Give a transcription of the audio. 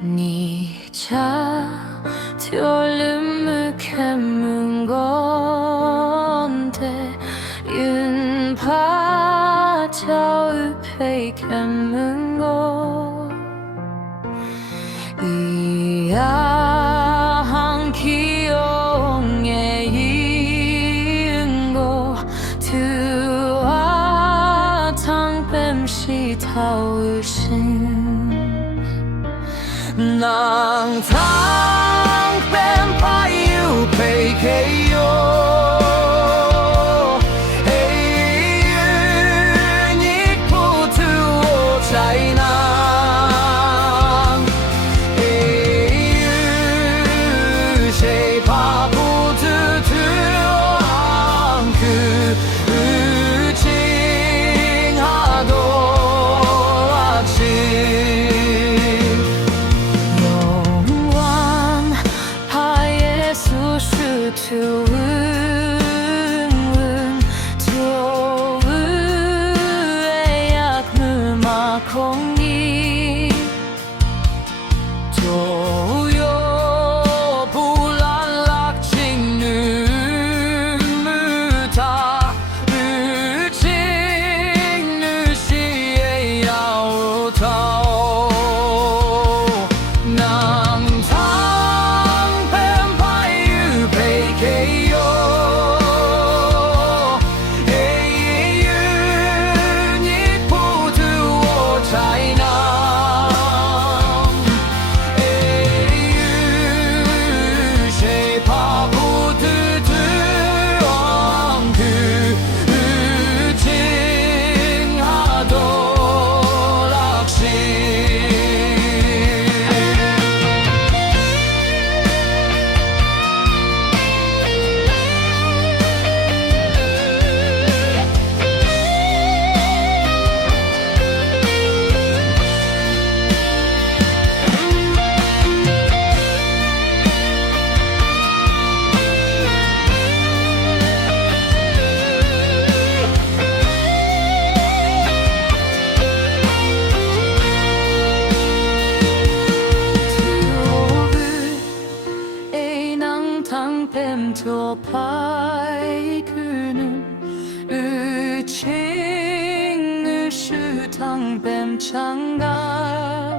你家별름을 캐문 건데 윤파자의 페이 캐문 거 이야한 기용에 이은 거 두아 탕뱀시 타우신 nàng thang bên phải yêu cây cây yo nhịp phụ thu trái nàng sẽ phá phụ thu thu ang cứ chính hà đô lạc 좋은 약물 공기 도요 불안락 찍는 다 찍는 시에 야오타오 뱀도 밝은 의칭을 수당 뱀 장갑